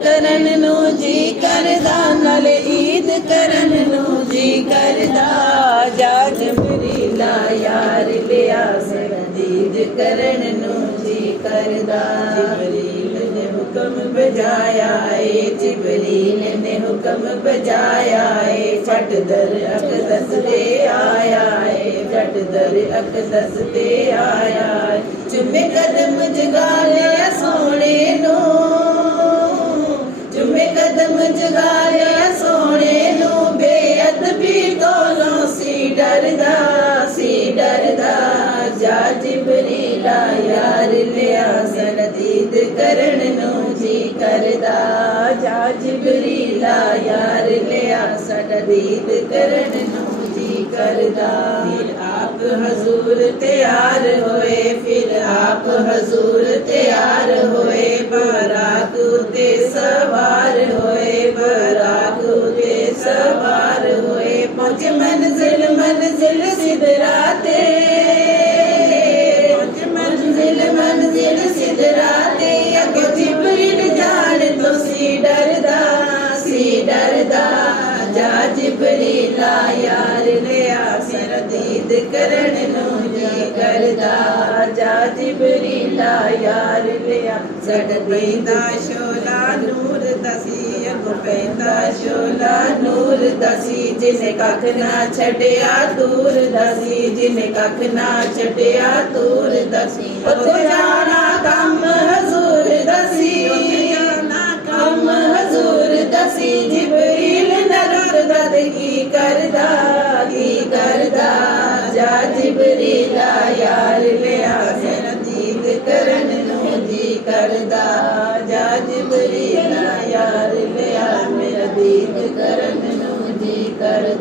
ਕਰਨ ਨੂੰ ਜੀ ਕਰਦਾ, ਨਾਲੇ ਈਦ ਕਰਨ ਨੂੰ ਜੀ ਕਰਦਾ। ਜਾ ਜਬਰੀਲਾ ਯਾਰ ਲਿਆ ਸਰਦੀਦ ਕਰਨ ਨੂੰ ਜੀ ਕਰਦਾ। ਜਿਬਰੀਲ ਨੇ ਹੁਕਮ ਬਜਾਇਆ ਏ, ਜਿਬਰੀਲ ਨੇ ਹੁਕਮ ਬਜਾਇਆ ਏ, ਛੱਟ ਦਰ ਅਕਦਸ ਤੇ ਆਇਆ ਏ, ਛੱਟ ਦਰ ਅਕਦਸ ਤੇ ਆਇਆ ਏ। ਚੁੰਮੇ ਕਦਮ ਜਗਾ ਲਿਆ ਸੋਹਣੇ ਨੂੰ, ਚੁੰਮੇ ਕਦਮ ਜਗਾ ਲਿਆ ਸੋਹਣੇ ਨੂੰ, ਬੇਅਦਬੀ ਤੋਂ ਸੀ ਡਰਦਾ, ਸੀ ਡਰਦਾ। ਜਾ ਜਿਬਰੀਲਾ ਯਾਰ ਲਿਆ ਸਰਦੀਦ ਕਰਨ ਨੂੰ ਜੀ ਕਰਦਾ। ਜਾ ਜਿਬਰੀਲਾ ਯਾਰ ਲਿਆ ਸਰਦੀਦ ਕਰਨ ਨੂੰ ਜੀ ਕਰਦਾ। ਫਿਰ ਆਪ ਹਜ਼ੂਰ ਤਿਆਰ ਹੋਏ, ਫਿਰ ਆਪ ਹਜ਼ੂਰ ਤਿਆਰ ਹੋਏ, ਬਰਾਤ ਉਤੇ ਸਵਾਰ ਹੋਏ, ਬਰਾਤ ਉਤੇ ਸਵਾਰ ਹੋਏ। ਪਹੁੰਚੇ ਮੰਜ਼ਿਲ ਮੰਜ਼ਿਲ ਸਿਦਰਾ ਤੇ, ਮੰਜ਼ਿਲ ਮੰਜ਼ਿਲ ਸਿਦਰਾ ਤੇ, ਅੱਗੇ ਜਿਬਰੀਲ ਜਾਣ ਤੋਂ ਸੀ ਡਰਦਾ, ਸੀ ਡਰਦਾ। ਜਾ ਜਿਬਰੀਲਾ ਯਾਰ ਲਿਆ ਸਰਦੀਦ ਕਰਨ ਨੂੰ ਜੀ ਕਰਦਾ। ਜਾ ਜਿਬਰੀਲਾ ਯਾਰ ਲਿਆ ਸਰਦੀਦ ਦਾ ਸ਼ੋਲਾ ਨੂਰ ਦਸੀ, ਅੱਗੋਂ ਪੈਂਦਾ ਸ਼ੋਲਾ ਨੂਰ ਦਸੀ। ਜਿਨੇ ਕੱਖ ਨਾ ਛੱਡਿਆ ਦੂਰ ਦਸੀ, ਜਿਨੇ ਕੱਖ ਨਾ ਛੱਡਿਆ ਦੂਰ ਦਸੀ। ਉੱਥੇ ਜਾਣਾ ਕੰਮ ਹਜ਼ੂਰ ਦਸੀ, ਕੰਮ ਹਜ਼ੂਰ ਦਸੀ। ਜਿਬਰੀਲ ਨਾ ਰੁਕਦਾ ਤੇ ਕੀ ਕਰਦਾ, ਕੀ ਕਰਦਾ। ਜਾ ਜਿਬਰੀਲਾ ਯਾਰ ਲਿਆ ਸਰਦੀਦ ਕਰਨ ਨੂੰ ਜੀ ਕਰਦਾ। ਜਾ ਜਿਬਰੀਲਾ ਯਾਰ ਲਿਆ ਸਰਦੀਦ ਕਰਨ ਨੂੰ ਜੀ ਕਰਦਾ।